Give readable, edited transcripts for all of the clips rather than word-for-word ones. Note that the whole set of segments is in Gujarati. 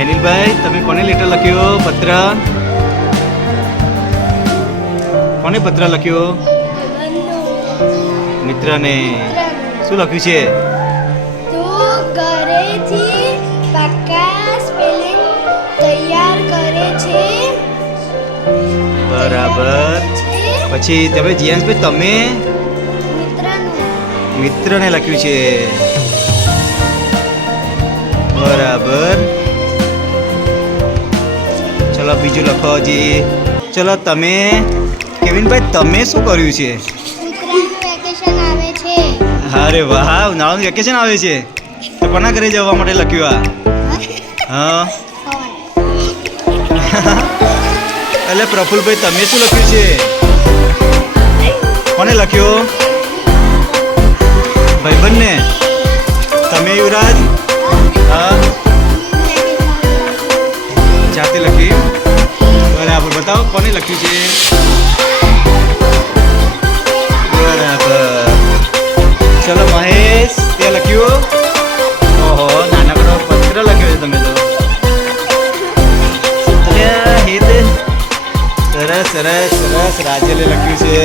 અનિલભાઈ, તમે કોને લેટર લખ્યો? પત્ર કોને પત્ર લખ્યો? મિત્રને. શું લખ્યું છે? તું ઘરેથી પાકા સ્પેલિંગ તૈયાર કરે છે. બરાબર. પછી તમે જીયાંશભાઈ, તમે મિત્રને લખ્યું છે. બરાબર. ચલો બીજું લખો જી. ચલો તમે કેવિનભાઈ, તમે શું કર્યું છે? ઉત્તરાયણનું વેકેશન આવે છે. અરે વાહ, ઉનાળાનું વેકેશન આવે છે. તો કોના ઘરે જવા માટે લખ્યું આ? હા. એટલે પ્રફુલભાઈ, તમે શું લખ્યું છે? કોને લખ્યો? ભાઈબંધને. તમે યુવરાજ? હા, જાતે લખી. બરાબર. બતાવો કોને લખ્યું છે? બરાબર. ચલો મહેશ, તે લખ્યું? ઓહો, નાનકડો પત્ર લખ્યો છે તમે તો. સરસ સરસ સરસ. રાજ્યલે લખ્યું છે,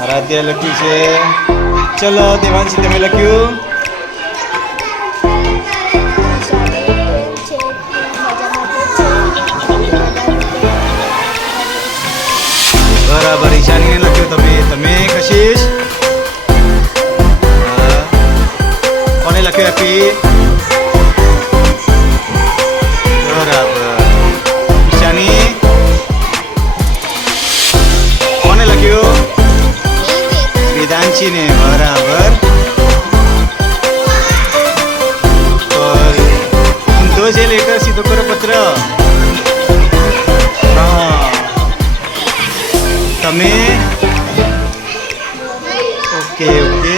આરાધ્ય લખ્યું છે. ચલો દેવાંશી, તમે લખ્યું? બરાબર. ઈશાનીને લખ્યું તમે. તમે કશિશ? કોને લખ્યું? આપી. બરાબર. ઈશાની કોને લખ્યું? વેદાંશીને. બરાબર. ઊંધો છે લેટર, સીધો કરો પત્ર. હા. તમે? Okay okay.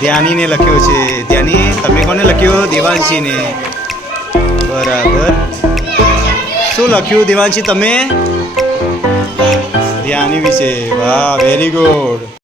ધ્યાનીને લખ્યો છે. ધ્યાની, તમે કોને લખ્યો? દેવાંશીને. બરાબર. શું લખ્યું દેવાંશી તમે? ધ્યાની વિશે. વાહ, વેરી ગુડ.